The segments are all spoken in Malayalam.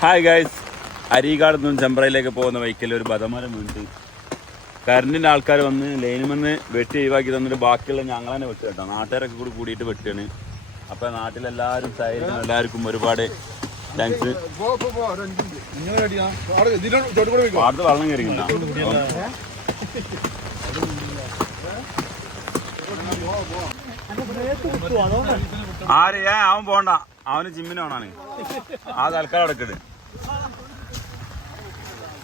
ഹായ് ഗൈസ് അരീകാട് നിന്നും ചെമ്പ്രയിലേക്ക് പോകുന്ന വൈക്കിൽ ഒരു ബദമരം വീണിട്ട്. കറണ്ടിന്റെ ആൾക്കാർ വന്ന് ലൈനിൽ വന്ന് വെട്ടി ഒഴിവാക്കി തന്നിട്ട് ബാക്കിയുള്ള ഞങ്ങൾ തന്നെ വെട്ടി കേട്ടോ. നാട്ടുകാരൊക്കെ കൂടി കൂടിയിട്ട് വെട്ടിയാണ് അപ്പോൾ നാട്ടിലെല്ലാവരും സഹായിക്കുന്ന എല്ലാവർക്കും ഒരുപാട് താങ്ക്സ് പാടത്ത് വെള്ളം കയറിക്കണ്ട ആരെയാ അവൻ പോണ്ട. അവന് ജിമ്മിന് ആ തൽക്കാലം അടക്കത്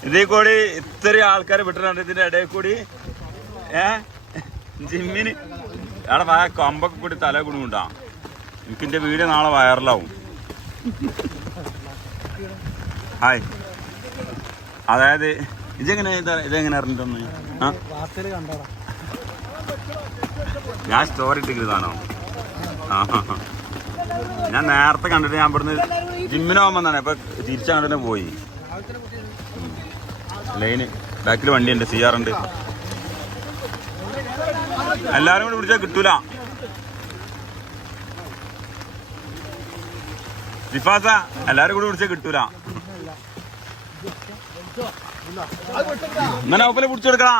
ഇതിൽ കൂടി ഇത്രയും ആൾക്കാർ വിട്ടിട്ടുണ്ട്. ഇതിന്റെ ഇടയിൽ കൂടി ഏ? ജിമ്മിന്. അവിടെ വയ കൊമ്പൊക്കെ കൂടി തല കുടുങ്ങുണ്ടാ എനിക്ക് എന്റെ വീട് നാളെ വൈറലാവും. ഹായ്. അതായത് ഇതെങ്ങനെ ഇത- ഇതെങ്ങനെ അറിഞ്ഞിട്ടൊന്ന്? ഞാൻ സ്റ്റോറി ഇട്ടിരിക്കുന്നതാണോ ആ ഞാൻ നേരത്തെ കണ്ടിട്ട് ഞാൻ ഇവിടുന്ന് ജിമ്മിന് ഇപ്പൊ തിരിച്ചങ്ങോട്ട് പോയി. ലൈന് ബാക്കിൽ വണ്ടി ഉണ്ട് ആർ ഉണ്ട്. എല്ലാരും കൂടി പിടിച്ചാൽ കിട്ടൂല. ജിഫാസ എല്ലാരും കൂടി പിടിച്ചാൽ കിട്ടൂല. എന്നാ ഒപ്പലെ പിടിച്ചെടുക്കണ.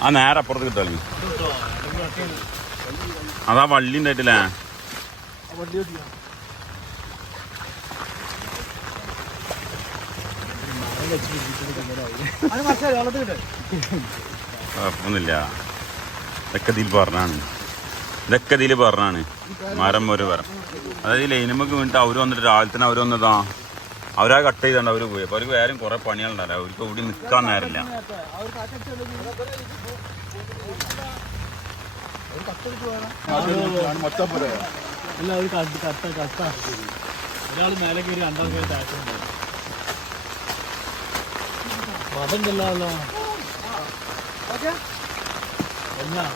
ആ നേരെ അപ്പുറത്ത് കിട്ടി അതാ വള്ളി ഉണ്ടായിട്ടില്ലേ? കുഴപ്പമൊന്നുമില്ല. ഇതൊക്കെ ഇതിൽ പറഞ്ഞാണ്. ഇതൊക്കെ ഇതിൽ പറഞ്ഞാണ്. മരം ഒരു മരം അതായത് ഈ ലൈനമ്മക്ക് വീണിട്ട് അവർ വന്നിട്ട് രാവിലത്തിന് അവർ വന്നതാ. അവരാ കട്ട് ചെയ്താണ്ട് അവർ പോയി. അപ്പോൾ അവർക്ക് വേറെ കുറേ പണികളുണ്ടല്ലോ അവർക്ക് ഇവിടെ നിൽക്കാൻ നേരമില്ല. ഒരാൾ മേലെ കയറി രണ്ടാം താഴ്ത്തുണ്ട് പതുണ്ടല്ലോ എന്നാ ഇത് കാണാൻ കാണാനില്ല.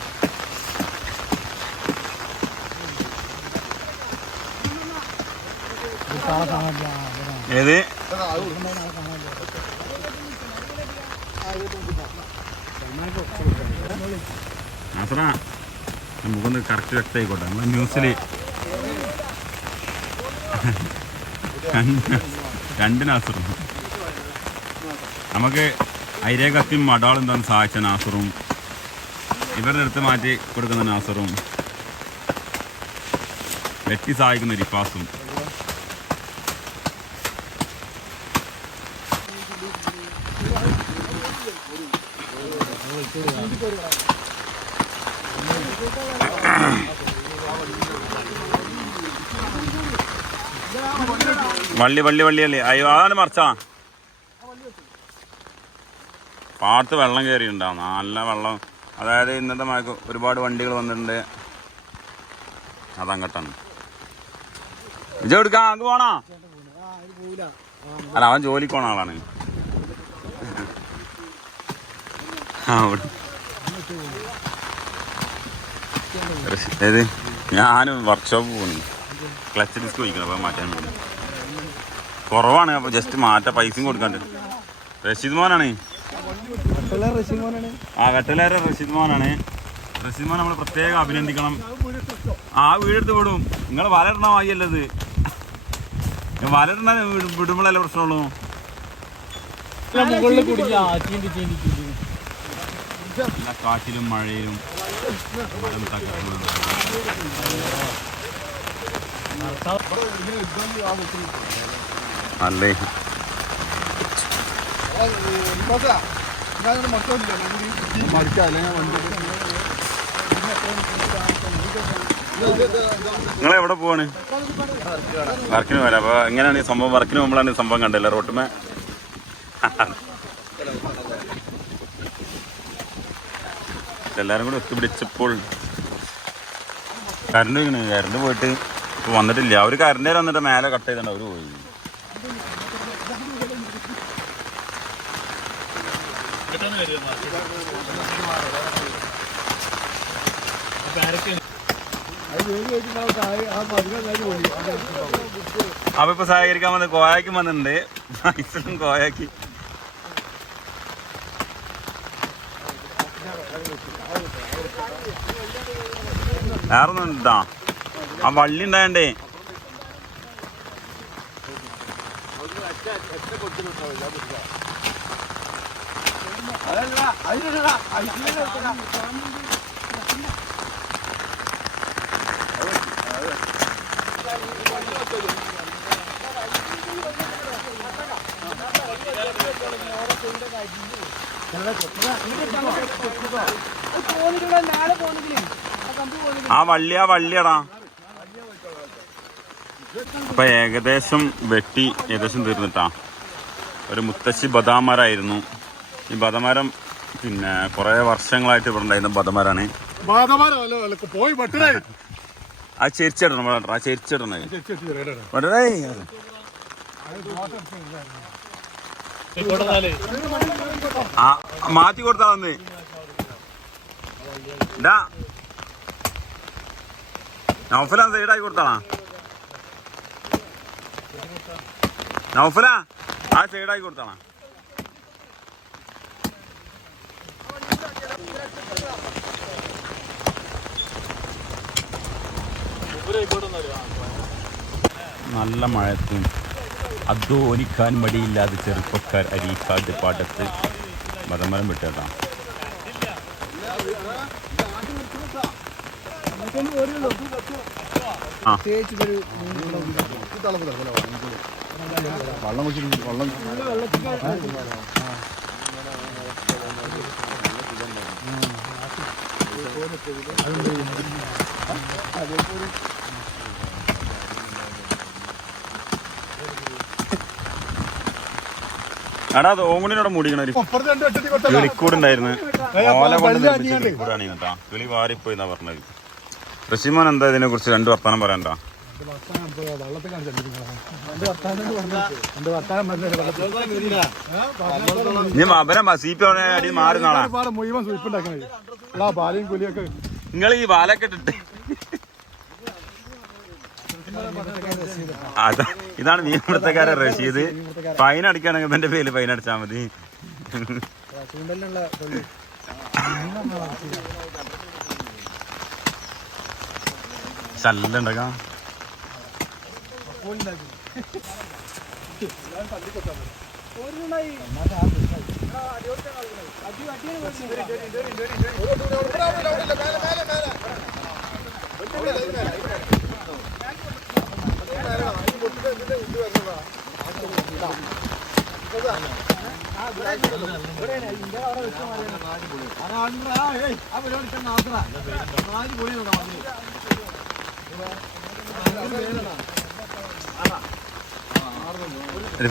ആ, ഇവിടാ. ഏത്? നമുക്കൊന്ന് കറക്റ്റ് വ്യക്തമായിക്കോട്ടെ. നമ്മളെ ന്യൂസിൽ രണ്ട് നാസറും. നമുക്ക് ഐരേകത്തിയും മടാളും തന്നെ സഹായിച്ച നാസറും. ഇവരുടെ അടുത്ത് മാറ്റി കൊടുക്കുന്ന നാസറും. വെട്ടി സഹായിക്കുന്ന റിഫാസും വള്ളി വള്ളി വള്ളി വള്ളി അയ്യോ അതാണ് മറിച്ചാ പാടത്ത് വെള്ളം കയറിയിട്ടുണ്ടാവും നല്ല വെള്ളം. അതായത് ഇന്നത്തെ മഴക്ക് ഒരുപാട് വണ്ടികൾ വന്നിട്ടുണ്ട്. അതങ്ങട്ടാണ്. ഇജ എടുക്കാം അങ്ങ് പോണോ? അല്ല അവൻ ജോലിക്ക് പോണ ആളാണ് ആ അവിടെ ഏത്? ഞാനും വർക്ക്ഷോപ്പ് പോകുന്നു ക്ലച്ച് ഡിസ്ക് വയ്ക്കണം അപ്പം മാറ്റാൻ വേണ്ടി കുറവാണ് അപ്പോൾ ജസ്റ്റ് മാറ്റ പൈസയും കൊടുക്കാണ്ട്. റഷീദ് മോനാണ്. ആ വെട്ടലേറെ റഷീദ് മോനാണ്. റഷീദ് മോൻ നമ്മൾ പ്രത്യേകം അഭിനന്ദിക്കണം. ആ വീടെടുത്ത് വിടും. നിങ്ങൾ വലയിടണ വായിയല്ലത് വലയിടണ വിടുമ്പോഴല്ലേ പ്രശ്നമുള്ളൂ. എല്ലാ കാറ്റിലും മഴയിലും മരം തകർന്നു. അല്ലേ നിങ്ങൾ എവിടെ പോവാണ്? വർക്കിന് പോലെ അപ്പൊ എങ്ങനെയാണ് ഈ സംഭവം? വർക്കിന് പോകുമ്പോഴാണ് ഈ സംഭവം കണ്ടല്ലേ റോട്ടുമേ എല്ലാരും കൂടി ഒത്തുപിടിച്ചപ്പോൾ കറണ്ട് വീണ് കറണ്ട് പോയിട്ട് ഇപ്പൊ വന്നിട്ടില്ല. അവർ കറണ്ട് വന്നിട്ട് മേലെ കട്ട് ചെയ്തിട്ടുണ്ട്. അവർ പോയി. അപ്പൊ ഇപ്പൊ സഹകരിക്കാൻ വന്ന് കോയാക്കും വന്നിട്ടുണ്ട്. മൈസൂരും കോയാക്കി. വേറെ ഒന്നും ഇണ്ടാ ആ വള്ളി ഉണ്ടായണ്ടേ ആ വള്ളി ആ വള്ളിയടാ. അപ്പൊ ഏകദേശം വെട്ടി ഏകദേശം തീർന്നിട്ടാ. ഒരു മുത്തശ്ശി ബദാമരായിരുന്നു. ഈ ബദമരം പിന്നെ കുറെ വർഷങ്ങളായിട്ട് ഇവിടെ ഉണ്ടായിരുന്ന ബദമരാണ്. ആ ചെരിച്ചിടണം ആ ചെരിച്ചിടണേ ആ മാറ്റി കൊടുത്താ വന്ന്. നൗഫല സൈഡായി കൊടുത്താളാ. നൗഫല ആ സൈഡായി കൊടുത്താളാ. നല്ല മഴത്തും അധ്വാനിക്കാൻ മടിയില്ലാതെ ചെറുപ്പക്കാർ അരീക്കാട് പാടത്ത് മതമരം വിട്ടേട്ടാ വെള്ളം കുടിച്ചിട്ട് വെള്ളം എടാ അത് ഓങ്ങണിനോടെ മൂടിക്കണ ഒരു കിളിക്കൂടുണ്ടായിരുന്നു. ഓല കൊണ്ട്. കിളിക്കൂടാണ് കേട്ടാ കിളി വാരിപ്പോയി എന്നാ പറഞ്ഞത്. റഷീമോൻ എന്താ ഇതിനെ കുറിച്ച് രണ്ട് വർത്താനം പറയണ്ടോ അടി കുലിയൊക്കെ നിങ്ങൾ ഈ വാലൊക്കെ ഇട്ടിട്ട്. അതാ ഇതാണ് മീൻപിടുത്തക്കാരൻ റഷീദ്. ഫൈൻ അടിക്കുകയാണെങ്കിൽ എന്റെ പേര് ഫൈൻ അടിച്ചാ മതി. ശല്ലുണ്ടാക്കാം ഇതിപ്പോ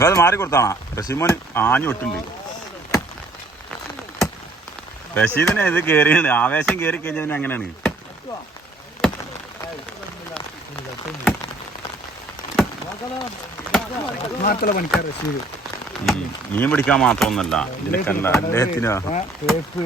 അത് മാറി കൊടുത്താണാ. റഷീമോന് ആഞ്ഞു ഒട്ടുണ്ട് റഷീദിനെ ഇത് കേറിയാണ്. ആവേശം കേറി കഴിഞ്ഞാൽ അങ്ങനെയാണ്. മീൻ പിടിക്കാൻ മാത്രമൊന്നല്ല ഇതിനൊക്കെ കണ്ട അദ്ദേഹത്തിന് തേപ്പ്.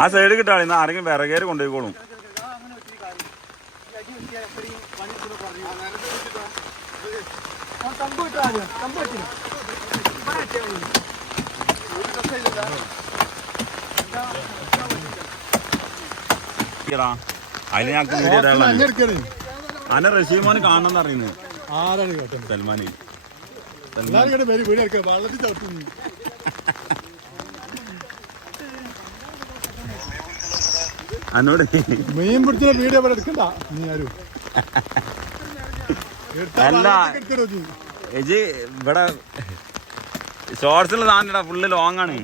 ആ സൈഡ് കിട്ടാളി ഇന്ന് ആരെങ്കിലും വിറകേര് കൊണ്ടുപോയിക്കോളും. അതിന് ഞങ്ങൾക്ക് വീഡിയോ. അഞ്ഞെടുക്കണേ അന്നെ റഷീമോന് കാണണമെന്ന് അറിയുന്നത് സൽമാന്. സൽമാൻ വെള്ളത്തിൽ ചവിട്ടി എന്നോട് മീൻ പിടിച്ച വീഡിയോ ഇവിടെ എടുക്കണ്ട. നീ ആരും? അല്ല. ഇജ് ഇവിടെ ഷോർട്സിൽ സാധനം ഫുള്ള് ലോങ് ആണ്.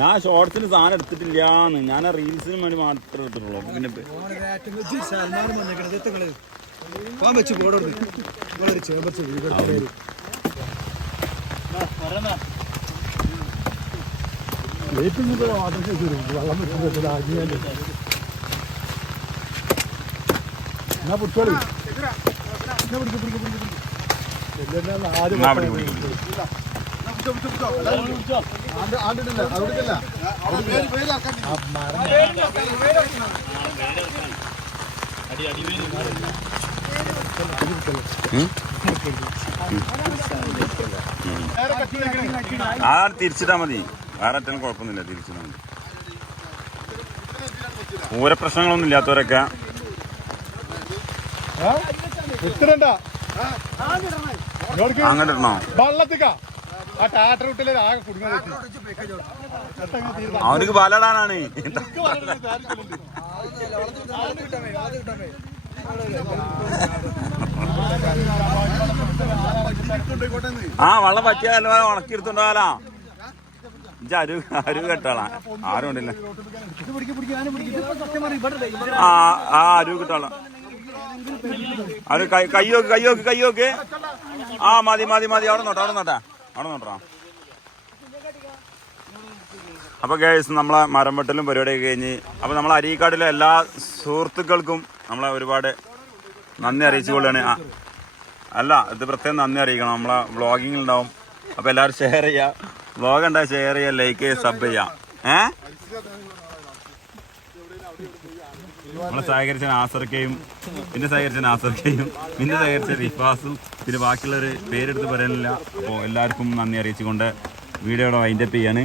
ഞാൻ ഷോർട്സിന് സാധനം എടുത്തിട്ടില്ലാന്ന്. ഞാൻ റീൽസിന് വേണ്ടി മാത്രമേ എടുത്തിട്ടുള്ളൂ. പിന്നെ വെച്ച് ആ തിരിച്ചിട്ടാ മതി? വേറെ അറ്റം കുഴപ്പമൊന്നുമില്ല തിരിച്ചു നമുക്ക്. പൂര പ്രശ്നങ്ങളൊന്നും ഇല്ലാത്തവരൊക്കെ. അങ്ങോട്ട് ഇടണോ? അവർക്ക് ബലടാനാണ് ആ വെള്ളം പറ്റിയാലോ ഉണക്കി അരു അരു കെട്ടാളാ ആരും ഉണ്ടല്ലേ ആ ആ അരു കിട്ടാളാ കൈ കയ്യോക്ക് കയ്യോക്ക് കയ്യോക്ക് ആ മതി മതി മതി. അവിടെ നോട്ടെ അവിടെ നോട്ടെ അവിടെ നോട്ടാ അപ്പൊ ഗേഴ്സ് നമ്മളെ മരം വെട്ടലും പരിപാടിയൊക്കെ കഴിഞ്ഞ് അപ്പൊ നമ്മളെ അരീക്കാടിലെ എല്ലാ സുഹൃത്തുക്കൾക്കും നമ്മളെ ഒരുപാട് നന്ദി ആ, അല്ല ഇത് പ്രത്യേകം നന്ദി അറിയിക്കണം. നമ്മളെ വ്ളോഗിങ് ഉണ്ടാവും. അപ്പൊ എല്ലാവരും ഷെയർ ചെയ്യാ. ഉണ്ടായി ഷെയർ ചെയ്യാ ലൈക്ക് ചെയ്യുക സബ് ചെയ്യാം. ഏ? നമ്മളെ സഹകരിച്ച നാസർക്കയും പിന്നെ സഹകരിച്ച നാസർക്കയും പിന്നെ സഹകരിച്ച റിഫാസും പിന്നെ ബാക്കിയുള്ളവർ പേരെടുത്ത് പറയാനില്ല അപ്പോൾ എല്ലാവർക്കും നന്ദി അറിയിച്ചുകൊണ്ട് വീഡിയോയുടെ വൈൻഡപ്പ് ചെയ്യാണ്.